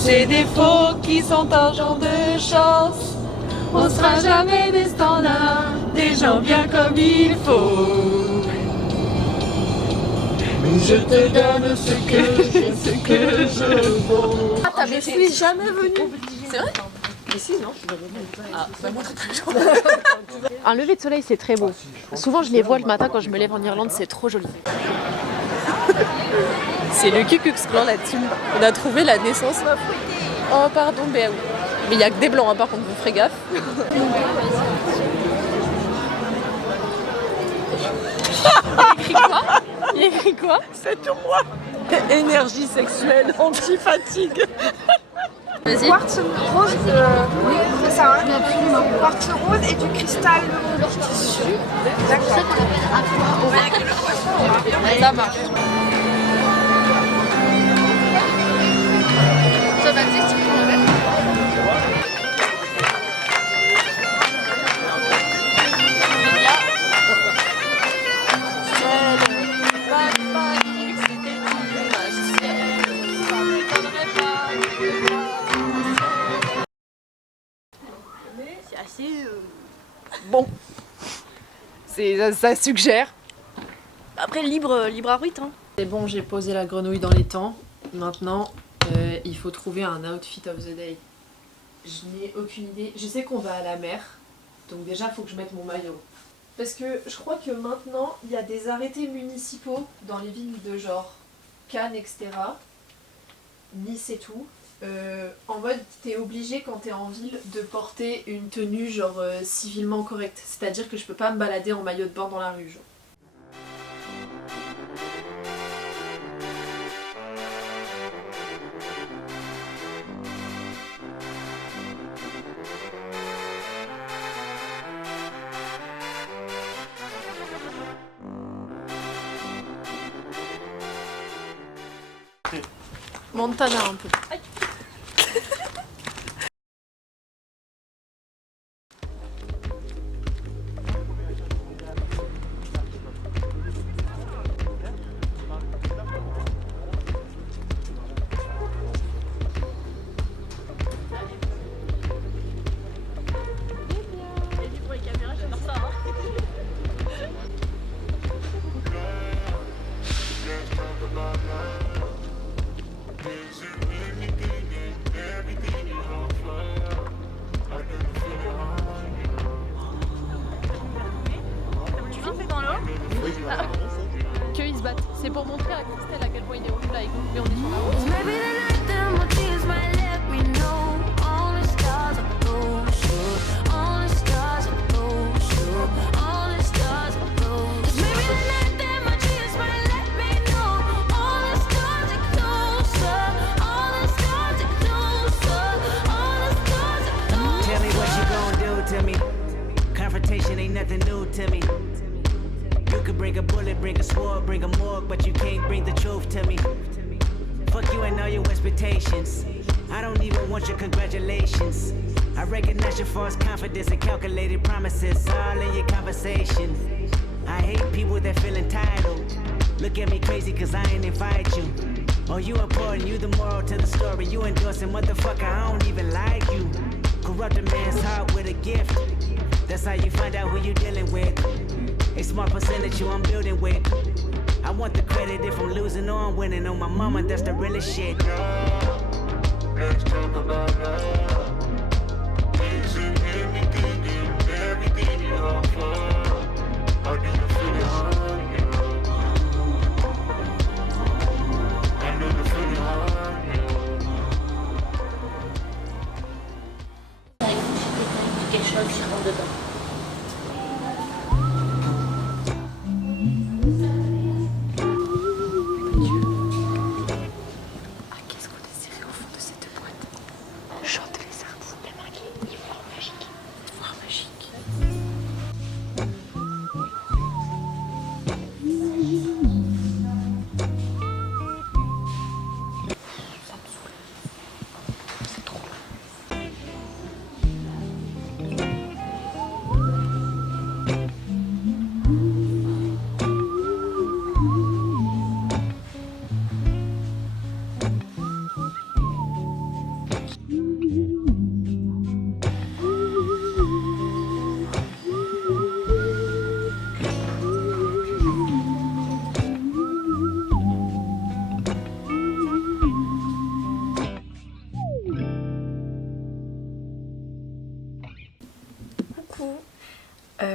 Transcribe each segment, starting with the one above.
ces défauts qui sont un genre de chance. On sera jamais des standards, des gens bien comme il faut. Mais je te donne ce que je vaux. Ah, t'avais suis jamais venu. C'est vrai? Mais si, non. Ah, bah montre toujours. Un lever de soleil, c'est très beau. Souvent, je les vois le matin quand je me lève en Irlande, c'est trop joli. C'est le Ku Klux Klan, la team. On a trouvé la naissance. Oh, pardon, mais oui. Mais il n'y a que des blancs, hein, par contre, vous ferez gaffe. Il écrit quoi? Il écrit quoi? C'est tout moi. Énergie sexuelle, anti-fatigue. Vas-y. Quartz rose, oui, c'est ça, hein, absolument. Quartz rose et du cristal tissu. D'accord. Avec le poisson, on va bien. Ça marche. Ça va dire si tu peux le mettre. C'est assez... Bon, ça suggère. Après, libre arbitre. Hein. C'est bon, j'ai posé la grenouille dans les temps. Maintenant, il faut trouver un outfit of the day. Je n'ai aucune idée. Je sais qu'on va à la mer, donc déjà, il faut que je mette mon maillot. Parce que je crois que maintenant, il y a des arrêtés municipaux dans les villes de genre Cannes, etc. Nice et tout. En mode, t'es obligé quand t'es en ville de porter une tenue genre civilement correcte. C'est-à-dire que je peux pas me balader en maillot de bain dans la rue. Genre. Montana un peu. Qu'ils se battent. C'est pour montrer à Christelle à quel point il est rouge là, mais on est sur la route. Tell me what you gon' do to me. Confrontation ain't nothing new to me. You could bring a bullet, bring a sword, bring a morgue, but you can't bring the truth to me. Fuck you and all your expectations. I don't even want your congratulations. I recognize your false confidence and calculated promises all in your conversation. I hate people that feel entitled. Look at me crazy cause I ain't invite you. Oh, you important, you the moral to the story. You endorsing, motherfucker, I don't even like you. Corrupt a man's heart with a gift. That's how you find out who you dealing with. A small percentage you I'm building with. I want the credit if I'm losing or I'm winning. On my mama, that's the realest shit. Let's talk about love. Is it anything and everything you offer? How do you feel it on you? I know you feel it on you. Quelque chose qui rentre dedans.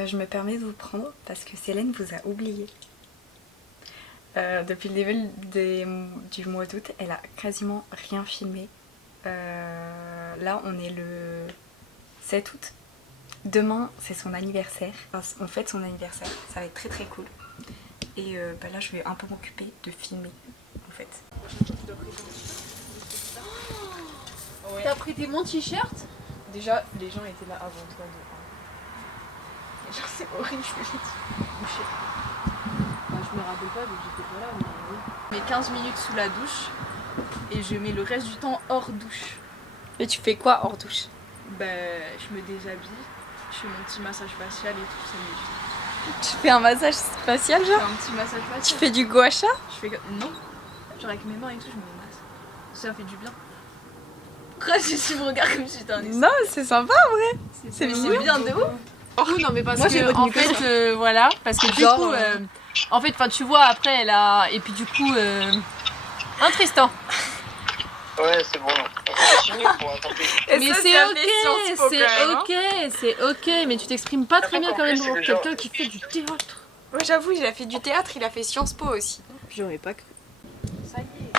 Je me permets de vous prendre parce que Célène vous a oublié. Depuis le début du mois d'août, elle a quasiment rien filmé. Là, on est le 7 août. Demain, c'est son anniversaire. Enfin, on fête son anniversaire, ça va être très très cool. Et bah là, je vais un peu m'occuper de filmer, en fait. T'as prêté mon t-shirt? Déjà, les gens étaient là avant toi. Genre, c'est horrible, je me suis bouché. Bah, je me rappelle pas, donc j'étais pas là, mais oui. Je mets 15 minutes sous la douche et je mets le reste du temps hors douche. Mais tu fais quoi hors douche? Bah, je me déshabille, je fais mon petit massage facial et tout, ça me met juste. Tu fais un massage facial, Je fais genre? un petit massage facial. Tu fais du gua sha? Je fais non. Genre avec mes mains et tout, je me masse. Ça fait du bien. Pourquoi tu me regardes comme si j'étais un Non, c'est sympa en vrai. C'est mignon. bien de ouf. Oui, non, mais parce Moi, j'ai que, retenu en que fait, ça. voilà, parce que du Genre, coup, en fait, enfin, tu vois, après, elle a. Et puis, du coup, un Tristan. Ouais, c'est bon. C'est fini pour attendre. Mais c'est ok, mais tu t'exprimes pas très bien quand même pour quelqu'un qui fait du théâtre. Ouais, j'avoue, il a fait du théâtre, il a fait Sciences Po aussi. J'aurais pas cru. Ça y est.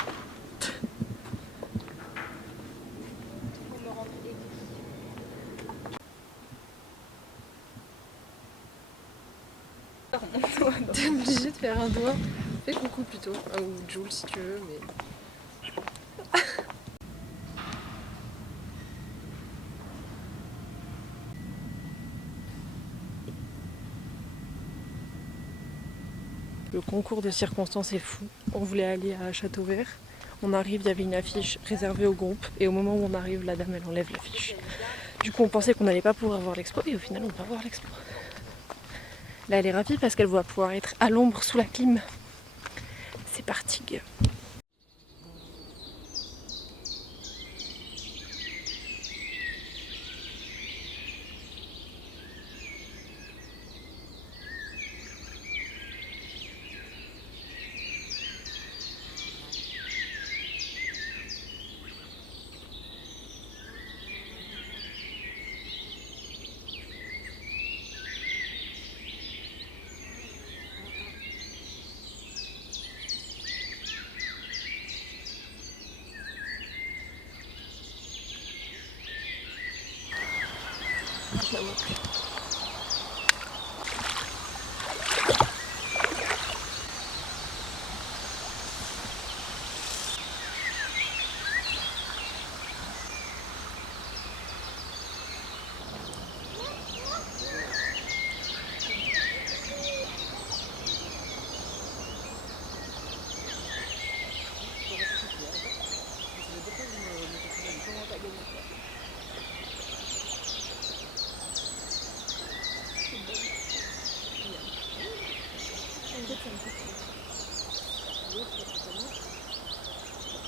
T'es obligé de faire un doigt. Fais coucou plutôt. Ou Jules si tu veux, mais. Le concours de circonstances est fou. On voulait aller à Châteauvert. On arrive, il y avait une affiche réservée au groupe. Et au moment où on arrive, la dame, elle enlève l'affiche. Du coup, on pensait qu'on n'allait pas pouvoir voir l'expo. Et au final, on va voir l'expo. Là, elle est ravie parce qu'elle va pouvoir être à l'ombre sous la clim. C'est parti. Je la vois plus.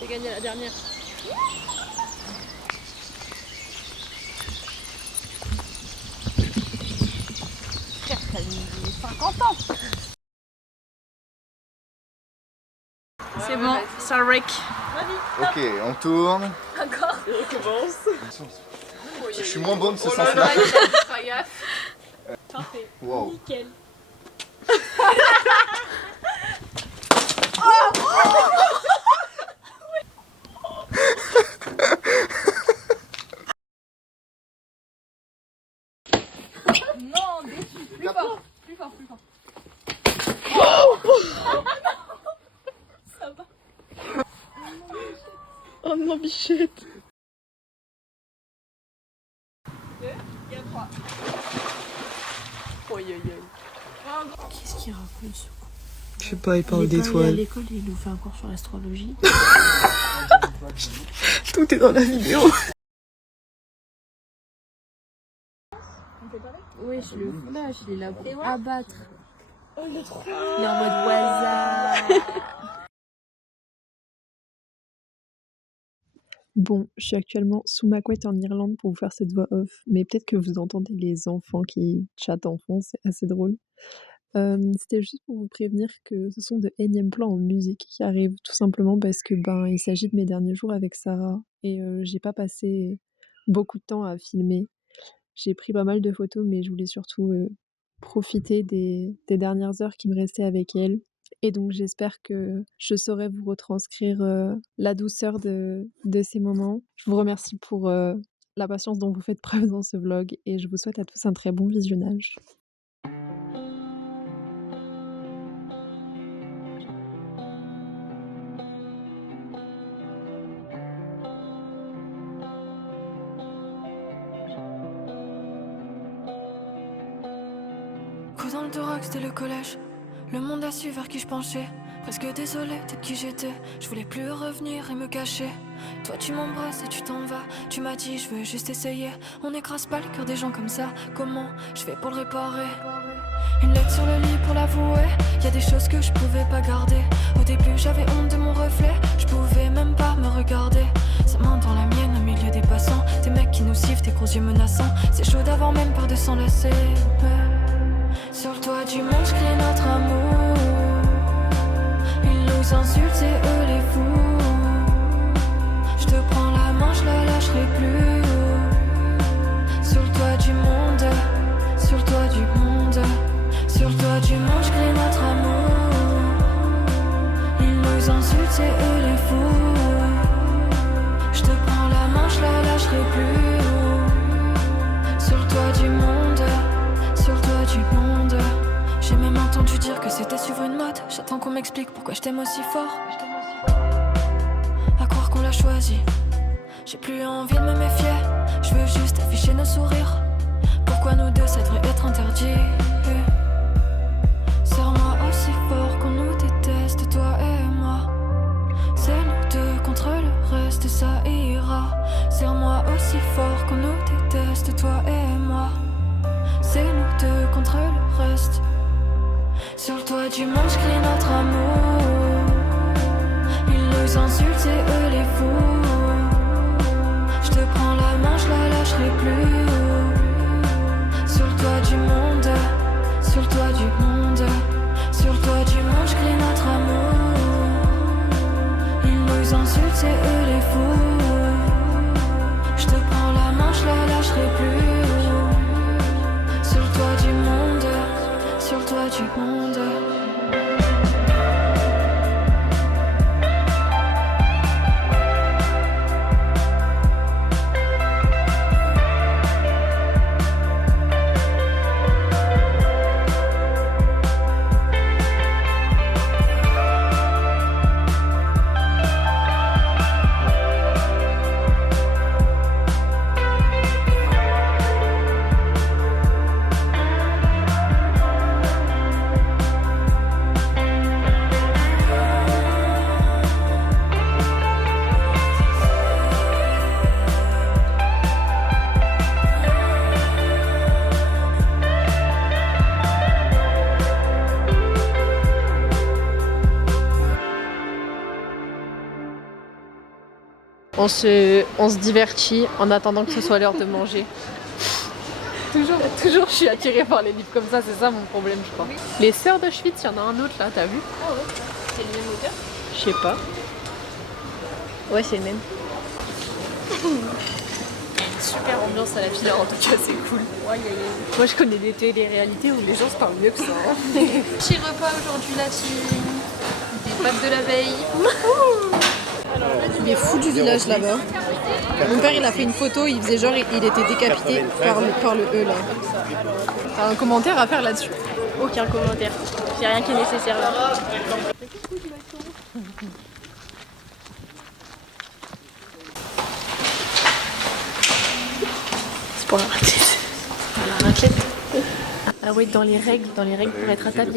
J'ai gagné la dernière. Frère, t'as mis 50 ans. C'est bon, ça wreck. Ok, on tourne. Encore. Je suis moins bon de ce sens-là. Pas gaffe. Parfait. Wow. Nickel. Non, déçu. Plus fort. Plus fort, plus fort. Ça va. Oh non, bichette. Il y a 3. Qu'est-ce qu'il raconte ce con? Je sais pas, il Il parle est pas allé à d'étoiles. l'école et il nous fait un cours sur l'astrologie. Tout est dans la vidéo. Oui, je le flash, il est là pour abattre. Oh, il est trop. Il est en mode waza. Bon, je suis actuellement sous ma couette en Irlande pour vous faire cette voix off, mais peut-être que vous entendez les enfants qui chattent en fond, c'est assez drôle. C'était juste pour vous prévenir que ce sont de énièmes plans en musique qui arrivent, tout simplement parce que il s'agit de mes derniers jours avec Sarah et j'ai pas passé beaucoup de temps à filmer. J'ai pris pas mal de photos, mais je voulais surtout profiter des dernières heures qui me restaient avec elle. Et donc j'espère que je saurai vous retranscrire la douceur de ces moments. Je vous remercie pour la patience dont vous faites preuve dans ce vlog et je vous souhaite à tous un très bon visionnage. Coup dans le thorax, c'était le collège. Le monde a su vers qui je penchais. Presque désolée d'être qui j'étais. Je voulais plus revenir et me cacher. Toi tu m'embrasses et tu t'en vas. Tu m'as dit je veux juste essayer. On n'écrase pas le cœur des gens comme ça. Comment je fais pour le réparer? Une lettre sur le lit pour l'avouer. Y'a des choses que je pouvais pas garder. Au début j'avais honte de mon reflet. Je pouvais même pas me regarder. Sa main dans la mienne au milieu des passants. Des mecs qui nous sifflent, tes gros yeux menaçants. C'est chaud d'avoir même peur de s'enlacer. Sur le toit du monde, je crie notre amour. Ils nous insultent, c'est eux les fous. Je te prends la main, je la lâcherai plus. Sur le toit du monde, sur le toit du monde. Sur le toit du monde, je crie notre amour. Ils nous insultent, c'est eux les fous. Je te prends la main, je la lâcherai plus. Sur le toit du monde, sur le toit du monde. J'ai même entendu dire que c'était suivre une mode. J'attends qu'on m'explique pourquoi je t'aime aussi fort. À croire qu'on l'a choisi. J'ai plus envie de me méfier. Je veux juste afficher nos sourires. Pourquoi nous deux ça devrait être interdit? Serre-moi aussi fort qu'on nous déteste, toi et moi. C'est nous deux contre le reste et ça ira. Serre-moi aussi fort qu'on nous déteste, toi et moi. C'est nous deux contre le reste. Sur le toit du monde, je crie notre amour. Ils nous insultent, c'est eux les fous. Je te prends la main, je la lâcherai plus. Sur le toit du monde, sur le toit du monde. Sur le toit du monde, je crie notre amour. Ils nous insultent, c'est eux les fous. Je te prends la main, je la lâcherai plus. Sur le toit du monde, sur le toit du monde. On se divertit en attendant que ce soit l'heure de manger. Toujours je suis attirée par les livres comme ça, c'est ça mon problème je crois. Les Sœurs d'Auschwitz, il y en a un autre là, t'as vu? Oh ouais. C'est le même auteur? Je sais pas. Ouais c'est le même. Super ambiance à la finale en tout cas, c'est cool. Moi je connais des télé-réalités où les gens se parlent mieux que ça. Hein. Petit repas aujourd'hui la team. Des pâtes de la veille. Il est fou du village là-bas. Mon père il a fait une photo, il faisait genre il était décapité par le E là. T'as un commentaire à faire là-dessus? Aucun commentaire. J'ai rien qui est nécessaire là. C'est pour la raclette. La raclette. Ah oui, dans les règles pour être à table,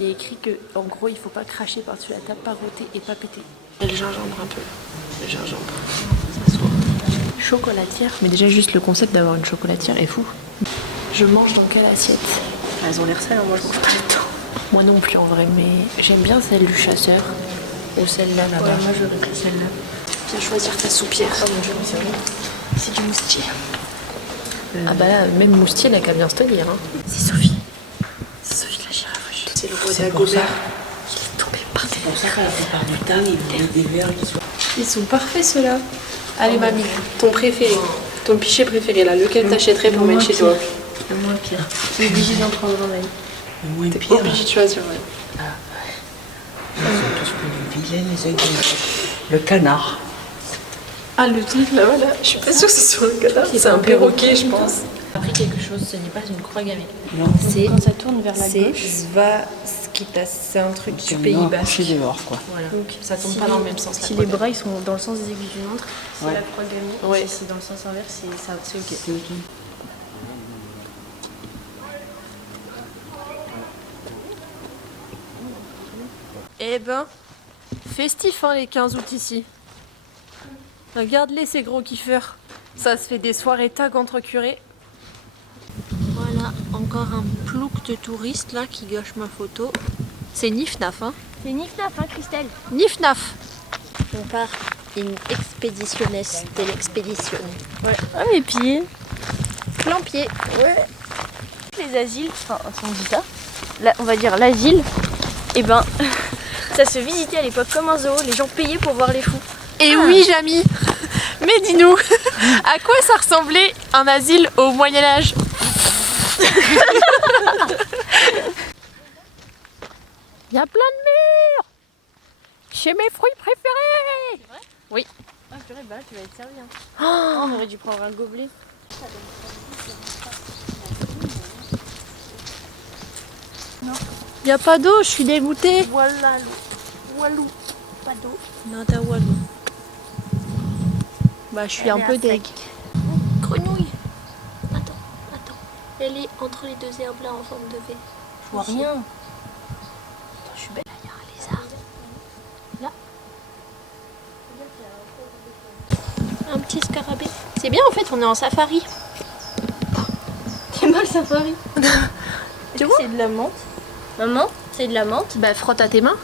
il y a écrit que en gros il faut pas cracher par-dessus la table, pas rôter et pas péter. Et le gingembre un peu. Le gingembre. Ça soit. Chocolatière. Mais déjà juste le concept d'avoir une chocolatière est fou. Je mange dans quelle assiette? Elles ont l'air sales, moi je mange pas le temps. Moi non plus en vrai, mais j'aime bien celle du chasseur. Ou celle-là là-bas. Ouais, moi je verrais celle-là. Viens choisir ta soupière. Oh mon dieu, c'est du moustier. Ah bah là, même moustier, elle a qu'à bien se tenir. Hein. C'est Sophie. C'est Sophie de la girafe. C'est le roi d'Agobert. Il est tombé par terre. C'est pour ça qu'à la plupart du temps, il y a des verres qui sont... Ils sont parfaits ceux-là. Allez mamie, ton préféré, ton pichet préféré là, lequel t'achèterais pour mettre chez toi? Le moins pire. C'est obligé d'en prendre un. Le moins T'es pire. obligé de choisir, ouais. Ah, ouais. Ils sont tous plus vilains, les aigles. Le canard. Ah, le truc là, voilà. Je suis pas sûre que ce soit un canard. C'est un perroquet, je pense. Après quelque chose, ce n'est pas une croix gammée. Non. C'est Quand ça tourne vers la c'est gauche. Svaskitas, c'est un truc du Pays Non, Basque. coucher dehors, quoi. Voilà. Donc ça tombe Si pas les- dans le même sens. la Si croix les bras ils sont dans le sens des aiguilles d'une montre, c'est Ouais. la croix gammée. Ouais. Et si c'est dans le sens inverse, c'est ok. C'est ok. Eh ben, festif hein, les 15 août ici. Regarde-les ces gros kiffeurs. Ça se fait des soirées tag entre curés. Voilà, encore un plouc de touristes là qui gâche ma photo. C'est Nif-Naf hein. C'est Nif-Naf, hein, Christelle? Nif-Naf. On part in expeditiones de l'expédition. Ouais. Ah, et puis, Plein pied. ouais. Les asiles, enfin, si on dit ça, là, on va dire l'asile, et ben, ça se visitait à l'époque comme un zoo, les gens payaient pour voir les fous. Et oui, Jamy. Mais dis-nous, à quoi ça ressemblait un asile au Moyen-Âge? Il y a plein de murs. Chez mes fruits préférés. Oui. Ah, purée, bah là, tu vas être servi. Hein. On aurait dû prendre un gobelet. Il y a pas d'eau, je suis dégoûtée. Voilà, Walou. Pas d'eau. Nada Walou. Bah, je suis un peu deg. Grenouille. Attends. Elle est entre les deux herbes là en forme de V. Je vois rien. Attends, je suis belle. Il y a un lézard. Là. Un petit scarabée. C'est bien en fait, on est en safari. C'est mal safari. Tu vois? C'est de la menthe. Maman, c'est de la menthe. Bah, frotte à tes mains.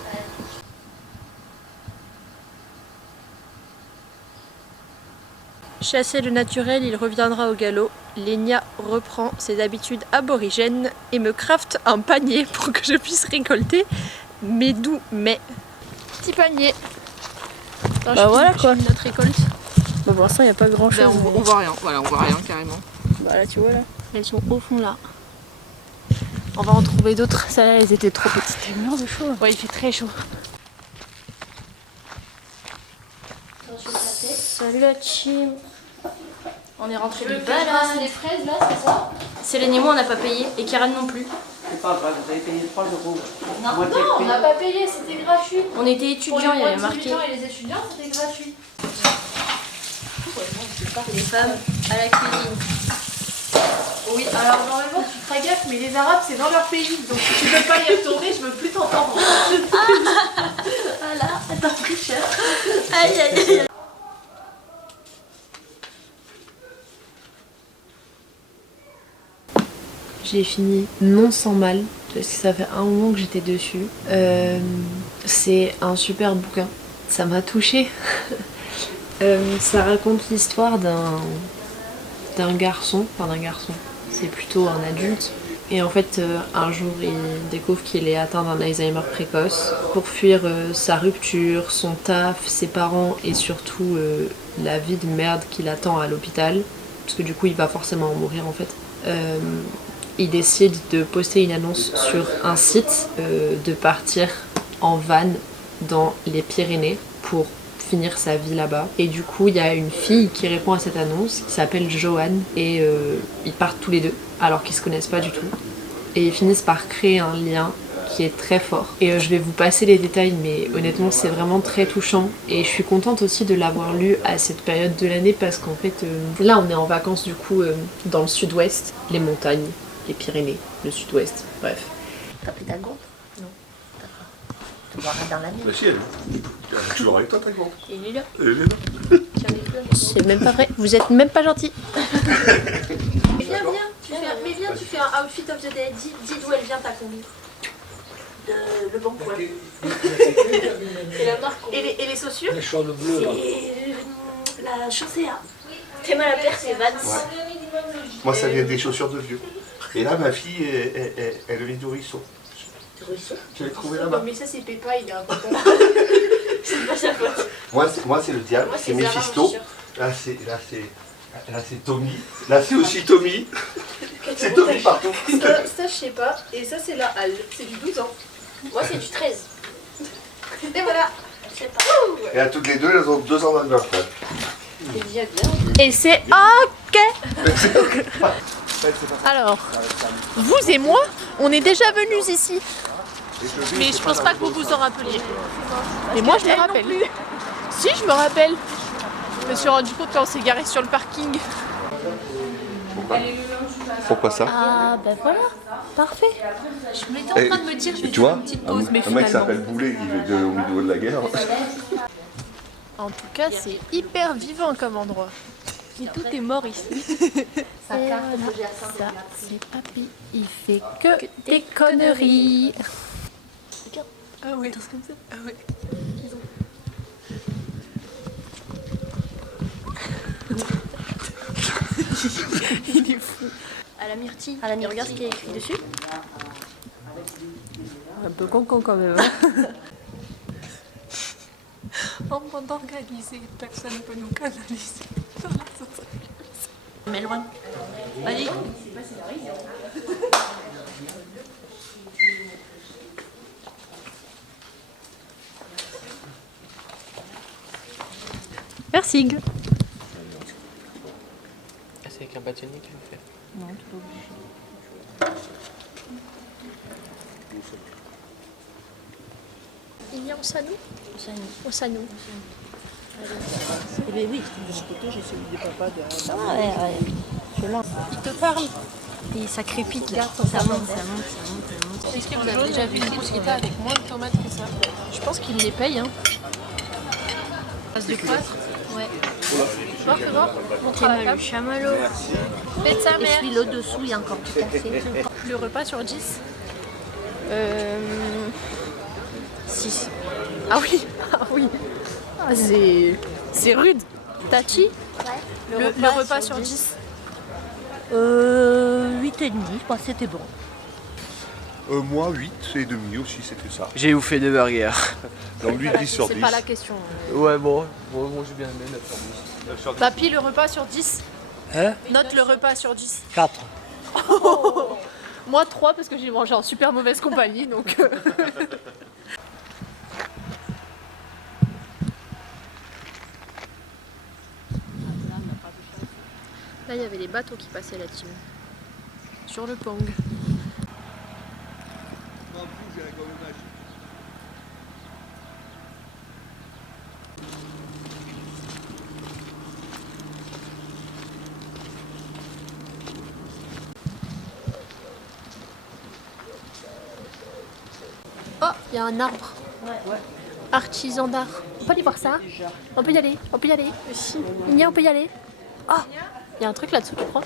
Chassé le naturel, il reviendra au galop. Lénia reprend ses habitudes aborigènes et me crafte un panier pour que je puisse récolter mes doux mets. Petit panier. Attends, Bah voilà, quoi. Notre récolte. Bah pour l'instant, il n'y a pas grand chose. on voit rien, voilà, on voit rien carrément. Bah là, tu vois là. Elles sont au fond là. On va en trouver d'autres. Celles-là, elles étaient trop petites. C'est mort de chaud. Ouais, il fait très chaud. Salut la team. On est rentré de Les balade. fraises là, c'est ça? Céline et moi, on n'a pas payé. Et Karen non plus. C'est pas grave, vous avez payé 3 euros. Non, Moi, j'ai on payé. n'a pas payé, c'était gratuit. On était étudiants, il y avait marqué. et les étudiants, c'était gratuit. Les femmes à la cuisine. Oui, alors normalement tu feras gaffe, mais les Arabes c'est dans leur pays, donc si tu veux pas y retourner, je veux plus t'entendre. Voilà, t'as pris cher. Aïe aïe aïe. J'ai fini non sans mal, parce que ça fait un moment que j'étais dessus. C'est un super bouquin, ça m'a touchée. Ça raconte l'histoire d'un garçon, c'est plutôt un adulte. Et en fait, un jour, il découvre qu'il est atteint d'un Alzheimer précoce. Pour fuir sa rupture, son taf, ses parents et surtout la vie de merde qu'il attend à l'hôpital, parce que du coup, il va forcément en mourir en fait. Il décide de poster une annonce sur un site, de partir en van dans les Pyrénées pour finir sa vie là-bas. Et du coup, il y a une fille qui répond à cette annonce qui s'appelle Joanne et ils partent tous les deux alors qu'ils se connaissent pas du tout. Et ils finissent par créer un lien qui est très fort. Et je vais vous passer les détails, mais honnêtement, c'est vraiment très touchant. Et je suis contente aussi de l'avoir lu à cette période de l'année parce qu'en fait, là, on est en vacances du coup dans le sud-ouest, les montagnes, les Pyrénées, le sud-ouest, bref. T'as pris ta gourde? Non. D'accord. Tu boiras dans la mienne. La chienne. Toujours avec toi, ta grande. Il est là. Elle est là. C'est même pas vrai, vous êtes même pas gentil. Viens, tu fais un outfit of the day. Dis d'où elle vient ta combi. Le bon poil. Et la marque. Et les chaussures? Les choses bleues là. C'est la chaussée. T'es mal à perdre, c'est Vans. Moi, ça vient des chaussures de vieux. Et là, ma fille, elle vient du ruisseau. Du ruisseau? Je l'ai trouvé là-bas. Mais ça c'est Peppa, il est un peu comme C'est pas sa faute. Moi, c'est le diable, Moi, c'est c'est Zara, Méphisto. mon chien. Là, c'est Tommy. Là, c'est aussi Tommy. C'est Toby partout. Ça, je sais pas. Et ça, c'est la halle. C'est du 12 ans. Moi, c'est du 13. Et voilà. Je sais pas. Et à toutes les deux, elles ont 2 ans d'anniversaire. C'est déjà bien. Et c'est OK. Alors, vous et moi, on est déjà venus ici. Mais je pense pas que vous vous en rappeliez. Mais moi, je me rappelle. Si, je me rappelle. Je me suis rendu compte quand on s'est garé sur le parking. Pourquoi ça? Ah, ben voilà. Parfait. Je m'étais en train de me dire, je vais Tu faire vois, une petite pause, mais un mec finalement... s'appelle Boulet, il est au milieu de la guerre. En tout cas, c'est hyper vivant comme endroit. Mais tout est mort ici. Ça, c'est papy. Il fait que des conneries. Ah ouais. Comme ça. Ah ouais. Il est fou. À la myrtille. À la myrtille. Regarde ce qu'il y a écrit dessus. Un peu con quand même. En train d'organiser, personne ne peut nous canaliser. Mais loin. Vas-y. Merci. C'est avec un bâtonnier qu'il faut faire. Non, tu pas obligé. Il y a Osanou. Osanou. Eh bien oui, de ce côté, j'ai celui des papas de... Ah ouais. Je lance. Il te parle. Et ça crépite là. Ça monte. Est-ce que vous avez déjà vu une bruschetta avec moins de tomates que ça? Je pense qu'ils les payent. Hein. Passe de poivre. Ouais. Voir que voir. Montre à la table. Chamallow. Faites sa Et mère. celui-là dessous, il y a encore tout cassé. Le repas sur 10. 6. Ah oui. Ah oui. Ah, c'est rude. Tachi. Ouais. Le repas sur 10. 8,5. Bah, c'était bon. Moi, 8 et demi aussi, c'était ça. J'ai bouffé 2 burgers. Donc lui, 10 sur 10. C'est pas la question. Ouais, bon j'ai bien aimé 9 sur 10. Papy, le repas sur 10. Hein? Note le repas sur 10. 4. Moi 3 parce que j'ai mangé en super mauvaise compagnie donc. Là il y avait les bateaux qui passaient la team. Sur le Pong. Oh, il y a un arbre. Ouais. Artisan d'art. On peut aller voir ça? On peut y aller. On peut y aller. Igna, on peut y aller. Oh, il y a un truc là-dessous, tu crois?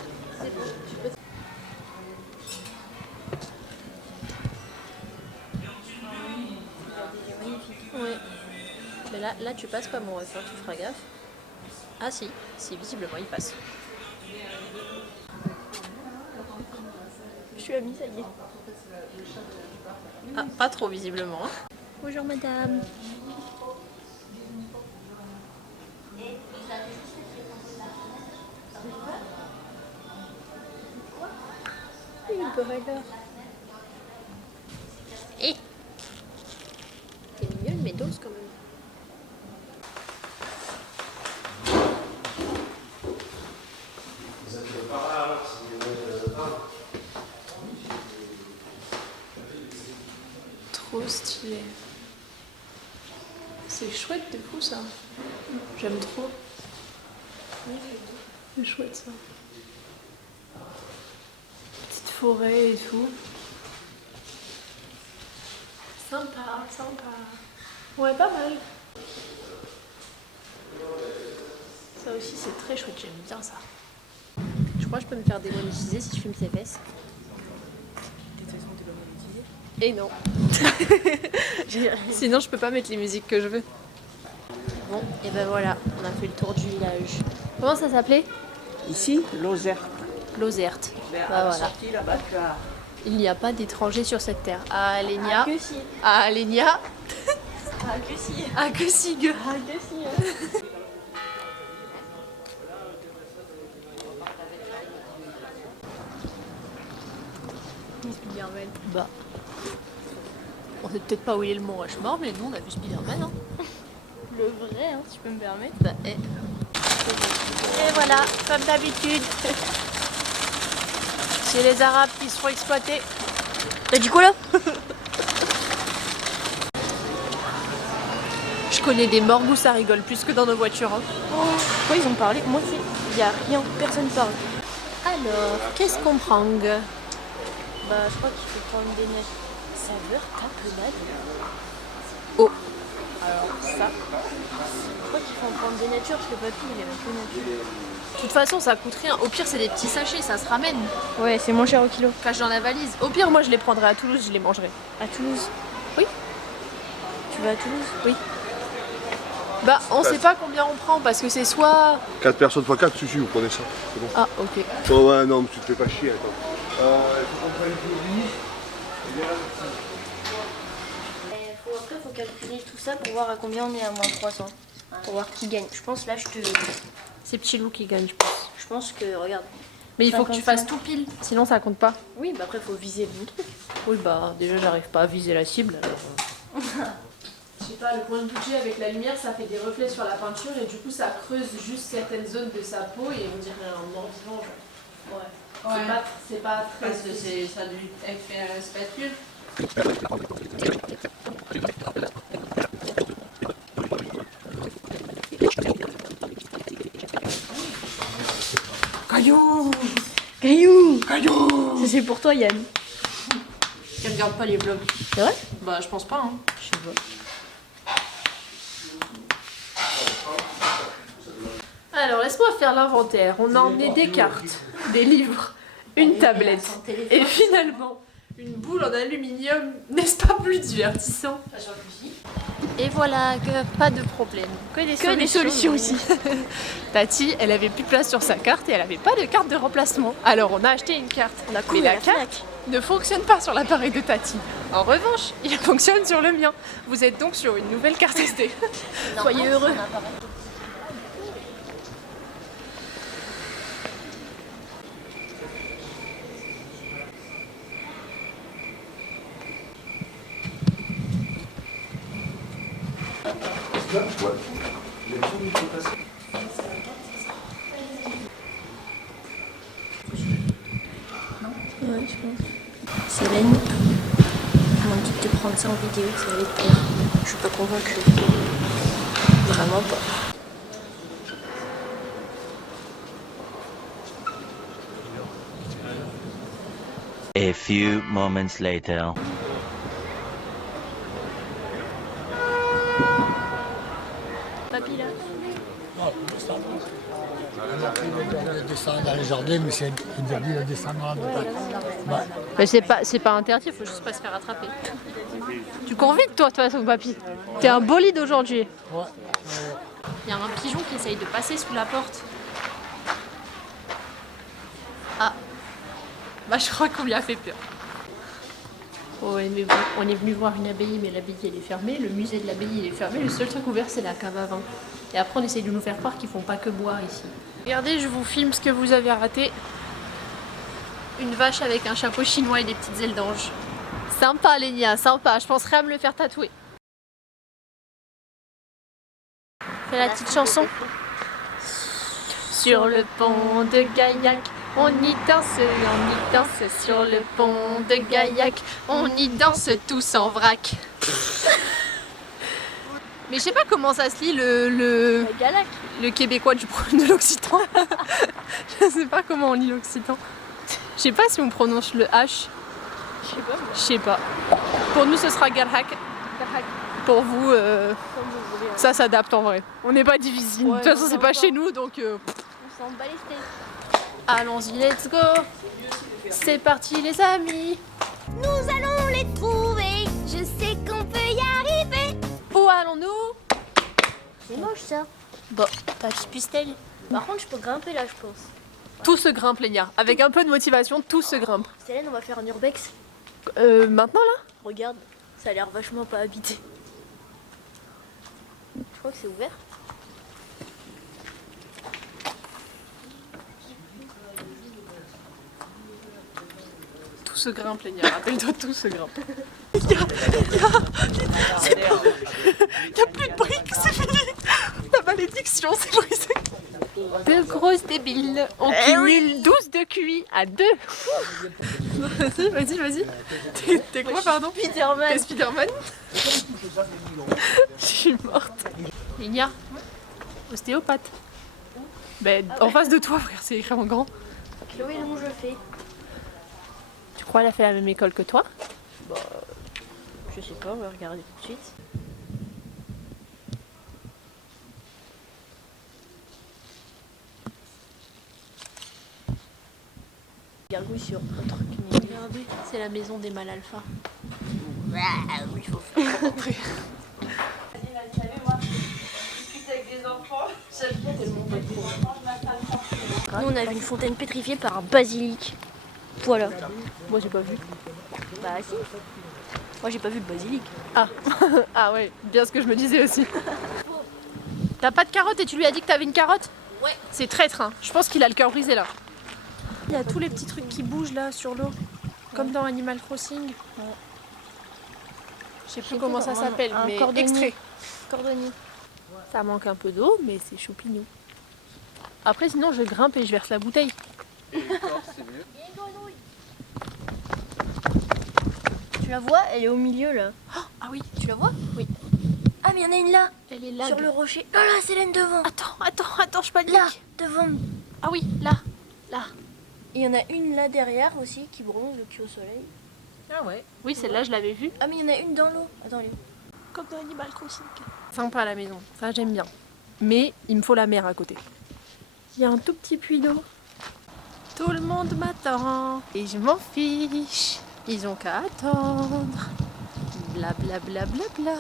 Ouais. Mais là tu passes pas mon ref, hein, tu feras gaffe. Ah si, visiblement il passe. Je suis amie, ça y est. Ah, pas trop visiblement. Hein. Bonjour madame. Une brûleur. Eh, t'es mignonne mais dose quand même. Trop stylé. C'est chouette de fou ça. J'aime trop. C'est chouette ça. Petite forêt et tout. Sympa, sympa. Ouais, pas mal. Ça aussi c'est très chouette, j'aime bien ça. Je crois que je peux me faire démonétiser si je filme ses fesses. Et non. Sinon je peux pas mettre les musiques que je veux. Bon, et ben voilà, on a fait le tour du village. Comment ça s'appelait? Ici, Lozère. Lozerte. À Bah la voilà. sortie, là-bas, tu as... Il n'y a pas d'étrangers sur cette terre. À Alenia. Que si. À Alenia. Ah, que si. À Kessig. Ah, que si. Spider-Man. Bah. On sait peut-être pas où il est le mont Rushmore, mais nous on a vu Spider-Man. Hein. Le vrai, hein, si tu peux me permettre. Bah, et voilà, comme d'habitude. C'est les Arabes qui se font exploiter. T'as dit quoi là? Je connais des morgues où ça rigole plus que dans nos voitures. Hein. Pourquoi ils ont parlé? Moi, il y a rien, personne parle. Alors, qu'est-ce qu'on prend? Bah, je crois qu'il faut prendre des neiges. Saveur tapenade. Oh. Alors, ça. Je crois qu'il faut en prendre des natures parce que papy, il est même plus nature. De toute façon, ça coûte rien. Au pire, c'est des petits sachets, ça se ramène. Ouais, c'est moins cher au kilo. Cache dans la valise. Au pire, moi, je les prendrai à Toulouse, je les mangerai. À Toulouse? Oui. Tu vas à Toulouse? Oui. Bah, on sait pas combien on prend parce que c'est soit... 4 personnes x 4 suffit, vous prenez ça. C'est bon. Ah, ok. Oh ouais, non, mais tu te fais pas chier, attends. Il faut qu'on prenne le riz. Après, il faut calculer tout ça pour voir à combien on est à moins 300. Pour voir qui gagne. Je pense là, C'est Petit Loup qui gagne, je pense. Je pense que, regarde. Mais il faut que tu fasses tout pile, sinon ça compte pas. Oui, bah après, il faut viser le bon truc. Oui, bah déjà, j'arrive pas à viser la cible. Alors... Je sais pas, le point de budget avec la lumière, ça fait des reflets sur la peinture et du coup, ça creuse juste certaines zones de sa peau et on dirait un mort vivant, genre. Ouais. C'est pas très... Parce que ça lui fait un spatule. Caillou! Caillou! Caillou! Ça c'est pour toi Yann. Qui regarde pas les vlogs. C'est vrai? Bah je pense pas hein. Je sais pas. Alors laisse-moi faire l'inventaire. On a emmené des cartes, des livres, une tablette et finalement une boule en aluminium. N'est-ce pas plus divertissant? Et voilà, pas de problème. Que des solutions aussi. Tati, elle avait plus de place sur sa carte et elle avait pas de carte de remplacement. Alors on a acheté une carte. Mais la carte ne fonctionne pas sur l'appareil de Tati. En revanche, il fonctionne sur le mien. Vous êtes donc sur une nouvelle carte SD. Soyez heureux. Ouais, je pense. Célène m'a dit de prendre ça en vidéo, ça allait te plaire. Je suis pas convaincue. Vraiment pas. A few moments later. Papy là. On a pris le descendre dans les jardins, mais c'est interdit de descendre dans la ouais. Mais c'est pas interdit, il faut juste pas se faire attraper. Tu cours vite toi, de toute façon, papy. T'es un bolide aujourd'hui. Ouais. Il y a un pigeon qui essaye de passer sous la porte. Ah. Bah je crois qu'on lui a fait peur. Oh ouais, mais bon, on est venu voir une abbaye, mais l'abbaye elle est fermée, le musée de l'abbaye il est fermé, le seul truc ouvert c'est la cave à vin. Et après on essaye de nous faire croire qu'ils font pas que boire ici. Regardez, je vous filme ce que vous avez raté. Une vache avec un chapeau chinois et des petites ailes d'ange. Sympa Lénia, sympa, je penserais à me le faire tatouer. Fais la petite chanson. Sur le pont de Gaillac, on y danse sur le pont de Gaillac, on y danse tous en vrac. Mais je sais pas comment ça se lit le québécois de l'occitan. Je sais pas comment on lit l'occitan. Je sais pas si on prononce le H. Je sais pas. Pour nous ce sera Garhac. Pour vous, ça s'adapte en vrai. On n'est pas divisé. De toute façon c'est pas chez nous donc... On s'en bat les steaks. Allons-y, let's go. C'est parti les amis. Nous allons les trouver, je sais qu'on peut y arriver. Où allons-nous? C'est moche ça. Bon, pas de pistelle. Par contre, je peux grimper là, je pense. Tout se grimpe, Lénia. Avec un peu de motivation, tout se grimpe. Célène, on va faire un urbex. Maintenant là? Regarde, ça a l'air vachement pas habité. Je crois que c'est ouvert. se grimpe, Lénia. Rappelle-toi, tout se grimpe. Il y a plus de briques, c'est fini. La malédiction, c'est brisé. Deux grosses débiles. On cumule 12 de QI à 2. Vas-y. T'es quoi, pardon? Spider-Man. T'es Spider-Man? Je suis morte. Lénia, ostéopathe. Ben, en face de toi, frère, c'est écrit en grand. Chloé Longe le fait. Tu crois qu'elle a fait la même école que toi? Bah, je sais pas, on va regarder tout de suite. Gargouille sur un truc. Regardez, c'est la maison des mâles alpha. Il faut faire rentrer. Nous on a vu une fontaine pétrifiée par un basilic. Voilà. Moi j'ai pas vu. Bah si. Moi j'ai pas vu le basilic. Ah, ah ouais, bien ce que je me disais aussi. T'as pas de carotte et tu lui as dit que t'avais une carotte? Ouais. C'est traître, hein. Je pense qu'il a le cœur brisé là. Il y a tous les petits trucs qui bougent là sur l'eau, comme dans Animal Crossing. Je sais plus comment ça s'appelle, mais cordonnier. extrait. Cordonnier. Ça manque un peu d'eau, mais c'est choupignou. Après, sinon, je grimpe et je verse la bouteille. Tu la vois? Elle est au milieu là. Oh, ah oui. Tu la vois? Oui. Ah mais il y en a une là. Elle est là. Sur le rocher. Oh là, c'est l'une devant. Attends, je panique. Là, devant. Ah oui, là. Et il y en a une là derrière aussi qui bronze, qui est au soleil. Ah ouais. Oui, celle-là, je l'avais vue. Ah mais il y en a une dans l'eau. Attends, elle est où? Comme dans Animal Crossing. Sympa à la maison, ça j'aime bien. Mais il me faut la mer à côté. Il y a un tout petit puits d'eau. Tout le monde m'attend et je m'en fiche. Ils ont qu'à attendre. Bla bla bla bla bla.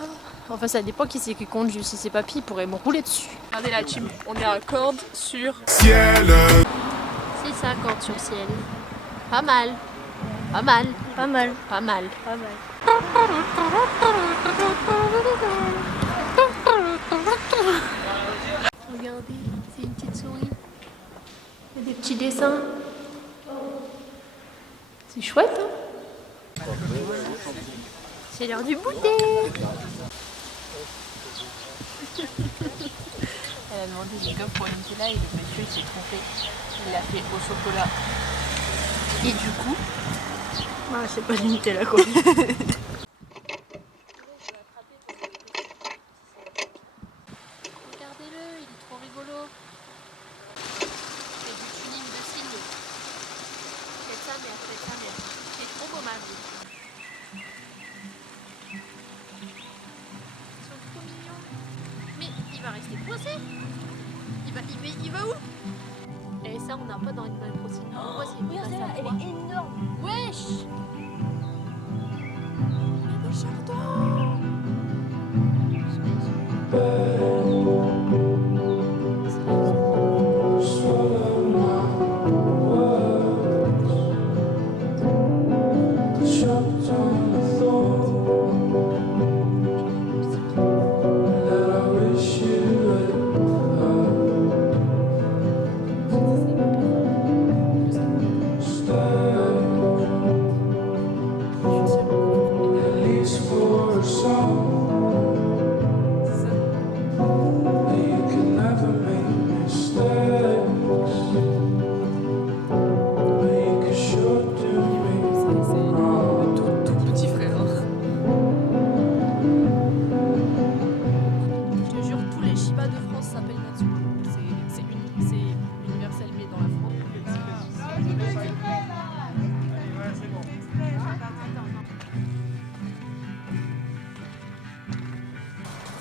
Enfin ça dépend qui c'est qui conduit. Si c'est papy, il pourrait me rouler dessus. Regardez la team, on est à corde sur Ciel. 6,50 sur ciel. Pas mal. Pas mal. Pas mal. Pas mal. Pas mal. Regardez, c'est une petite souris. Il y a des petits dessins. C'est chouette, hein? C'est l'heure du goûter. Elle a demandé des gommes pour Nutella et le monsieur s'est trompé. Il l'a fait au chocolat. Et du coup... Ah, c'est pas du Nutella quoi. Regardez-le, il est trop rigolo. C'est du tuning de cygne. Faites sa mère. C'est trop beau, ma vie. Ils sont trop mignons. Mais il va rester coincé. Il va où? Et ça, on n'a pas dans Animal Crossing. Pourquoi c'est une Regarde place là, à elle toi? est énorme. Wesh! Il y a des jardins!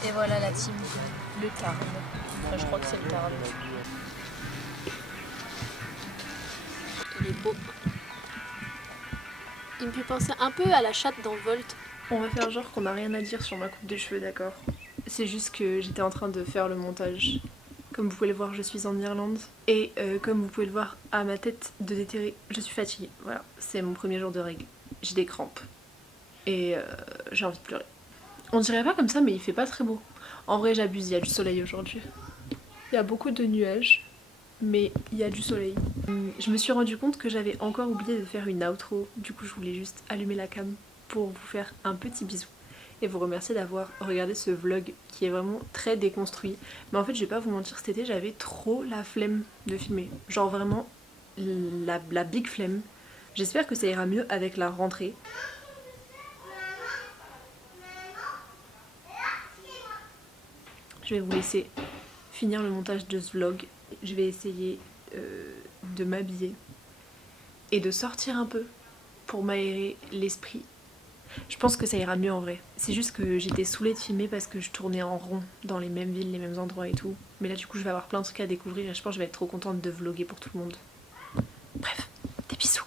Et voilà la team, le Tarn. Enfin, je crois que c'est le Tarn. Il est beau. Il me fait penser un peu à la chatte dans Volt. On va faire genre qu'on n'a rien à dire sur ma coupe de cheveux, d'accord? C'est juste que j'étais en train de faire le montage. Comme vous pouvez le voir, je suis en Irlande. Et comme vous pouvez le voir à ma tête de déterré, je suis fatiguée. Voilà, c'est mon premier jour de règles. J'ai des crampes. Et j'ai envie de pleurer. On dirait pas comme ça, mais il fait pas très beau. En vrai, j'abuse, il y a du soleil aujourd'hui. Il y a beaucoup de nuages. mais il y a du soleil. Je me suis rendu compte que j'avais encore oublié de faire une outro, du coup je voulais juste allumer la cam pour vous faire un petit bisou et vous remercier d'avoir regardé ce vlog qui est vraiment très déconstruit. Mais en fait je vais pas vous mentir, cet été j'avais trop la flemme de filmer, genre vraiment la big flemme. J'espère que ça ira mieux avec la rentrée. Je vais vous laisser finir le montage de ce vlog. Je vais essayer de m'habiller et de sortir un peu pour m'aérer l'esprit. Je pense que ça ira mieux en vrai. C'est juste que j'étais saoulée de filmer parce que je tournais en rond dans les mêmes villes, les mêmes endroits et tout. Mais là du coup je vais avoir plein de trucs à découvrir et je pense que je vais être trop contente de vlogger pour tout le monde. Bref, des bisous.